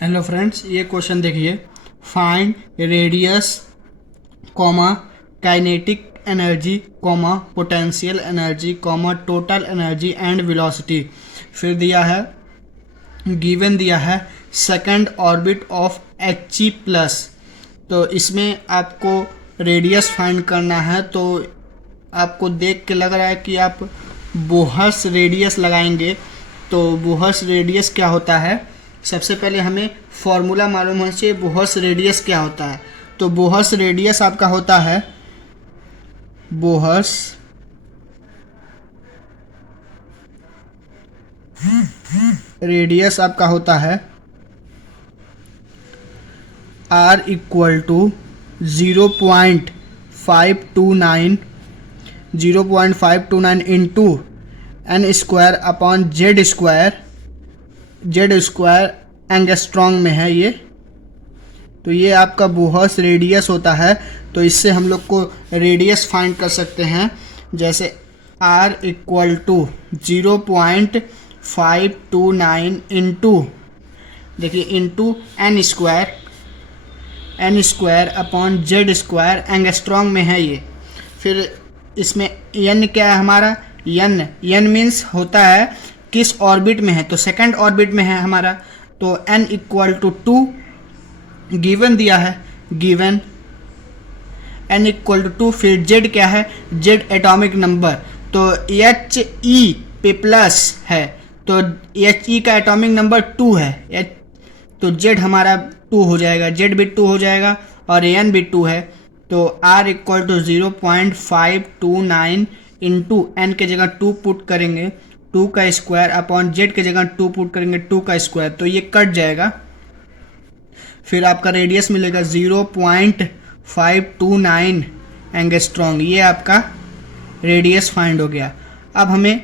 Hello friends, ये question देखिए। Find radius comma kinetic energy comma potential energy comma total energy and velocity. फिर दिया है, given दिया है second orbit of H plus. तो इसमें आपको रेडियस फाइंड करना है। तो आपको देख के लग रहा है कि आप बोहर्स रेडियस लगाएंगे। तो बोहर्स रेडियस क्या होता है, सबसे पहले हमें फॉर्मूला मालूम होना चाहिए बोहर्स रेडियस क्या होता है। तो बोहर्स रेडियस आपका होता है, बोहर्स रेडियस आपका होता है R equal to 0.529 into N square upon Z square angstrom में है ये। तो ये आपका बोहर्स रेडियस होता है। तो इससे हम लोग को रेडियस फाइंड कर सकते हैं। जैसे R इक्वल टू 0.529 इंटू, देखिए into N square upon Z square angstrom में है ये। फिर इसमें n क्या है हमारा, n मीन्स होता है किस ऑर्बिट में है। तो सेकंड ऑर्बिट में है हमारा। तो n इक्वल टू 2 गिवन दिया है, गिवन n इक्वल टू 2। फिर z क्या है, z एटॉमिक नंबर। तो He पे प्लस है, तो He का एटॉमिक नंबर 2 है। तो z हमारा 2 हो जाएगा, z भी 2 हो जाएगा और n भी 2 है। तो R equal to 0.529 into N के जगह 2 पुट करेंगे, 2 का स्क्वायर अपॉन जेड के जगह 2 पुट करेंगे, 2 का स्क्वायर। तो ये कट जाएगा। फिर आपका रेडियस मिलेगा 0.529 एंगस्ट्रॉन्ग। ये आपका रेडियस फाइंड हो गया। अब हमें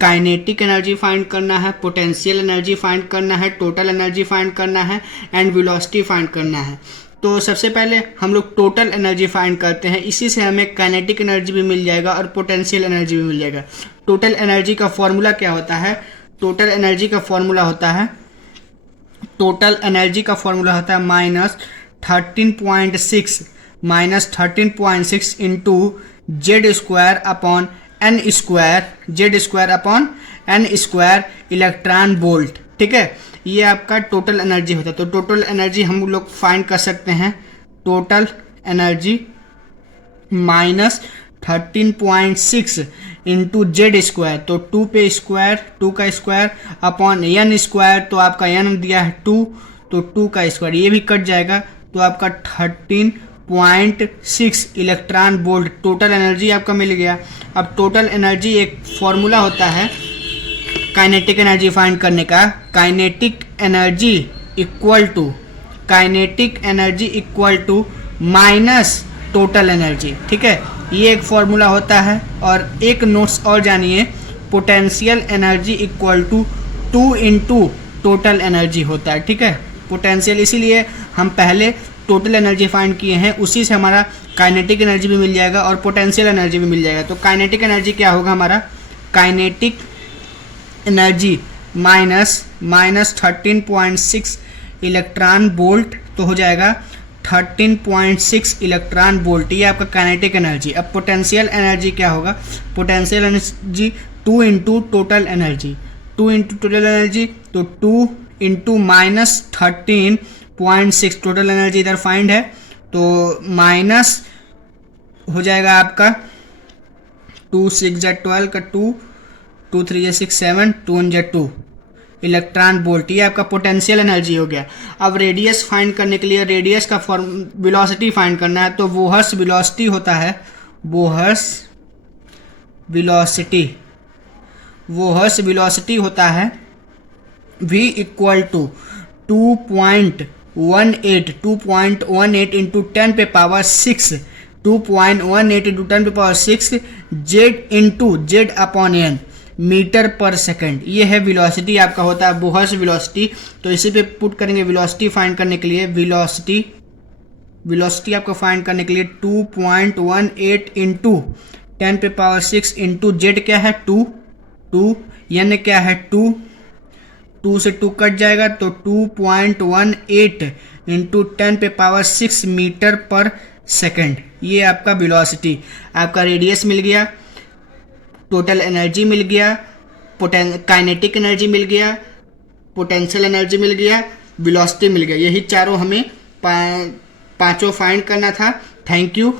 काइनेटिक एनर्जी फाइंड करना है, पोटेंशियल एनर्जी फाइंड करना है, टोटल एनर्जी फाइंड करना है एंड वेलोसिटी फाइंड करना है। तो सबसे पहले हम लोग टोटल एनर्जी फाइंड करते हैं। इसी से हमें काइनेटिक एनर्जी भी मिल जाएगा और पोटेंशियल एनर्जी भी मिल जाएगा। टोटल एनर्जी का फॉर्मूला क्या होता है, टोटल एनर्जी का फॉर्मूला होता है -13.6 into Z square upon N square electron volt. ठीक है, ये आपका टोटल एनर्जी होता है। तो टोटल एनर्जी हम लोग फाइंड कर सकते हैं, total energy -13.6 into Z square. तो 2 पे स्क्वायर, 2 का स्क्वायर अपॉन एन स्क्वायर। तो आपका एन दिया है 2, तो 2 का स्क्वायर, ये भी कट जाएगा। तो आपका 13.6 इलेक्ट्रॉन वोल्ट टोटल एनर्जी आपका मिल गया। अब टोटल एनर्जी एक फॉर्मूला होता है काइनेटिक एनर्जी फाइंड करने का। Kinetic energy equal to minus total energy. ठीक है, ये एक फॉर्मूला होता है। और एक नोट्स और जानिए, potential energy equal to 2 into total energy होता है। ठीक है, पोटेंशियल, इसीलिए हम पहले टोटल एनर्जी फाइंड किए हैं, उसी से हमारा काइनेटिक एनर्जी भी मिल जाएगा और पोटेंशियल एनर्जी भी मिल जाएगा। तो काइनेटिक एनर्जी क्या होगा हमारा, kinetic energy minus 13.6 electron volt, तो हो जाएगा 13.6 इलेक्ट्रॉन वोल्ट। ये आपका काइनेटिक एनर्जी। अब पोटेंशियल एनर्जी क्या होगा, potential energy 2 into total energy, तो 2 इंटू -13.6 टोटल एनर्जी इधर फाइंड है। तो माइनस हो जाएगा आपका 2 6 12 का 2 2 3 6 7 2 2 इलेक्ट्रॉन वोल्ट। ये आपका पोटेंशियल एनर्जी हो गया। अब रेडियस फाइंड करने के लिए रेडियस का वेलोसिटी फाइंड करना है। तो बोहर्स वेलोसिटी होता है, बोहर्स वेलोसिटी होता है v इक्वल टू 2.18 इंटू 10 पे पावर 6, 2.18 इंटू 10 पे power 6 Z upon N metre पर सेकंड। ये है वेलोसिटी आपका होता है, बोहर्स वेलोसिटी। तो इसी पे पुट करेंगे वेलोसिटी फाइंड करने के लिए। वेलोसिटी आपको फाइंड करने के लिए 2.18 इंटू 10 पे पावर 6 इंटू जेड क्या है 2, एन क्या है 2, 2 से 2 कट जाएगा तो 2.18 इंटू 10⁻6 मीटर पर सेकेंड, ये आपका वेलोसिटी, आपका रेडियस मिल गया, टोटल एनर्जी मिल गया, काइनेटिक एनर्जी मिल गया, पोटेंशियल एनर्जी मिल गया, वेलोसिटी मिल गया। यही चारों हमें पांचों फाइंड करना था। Thank you.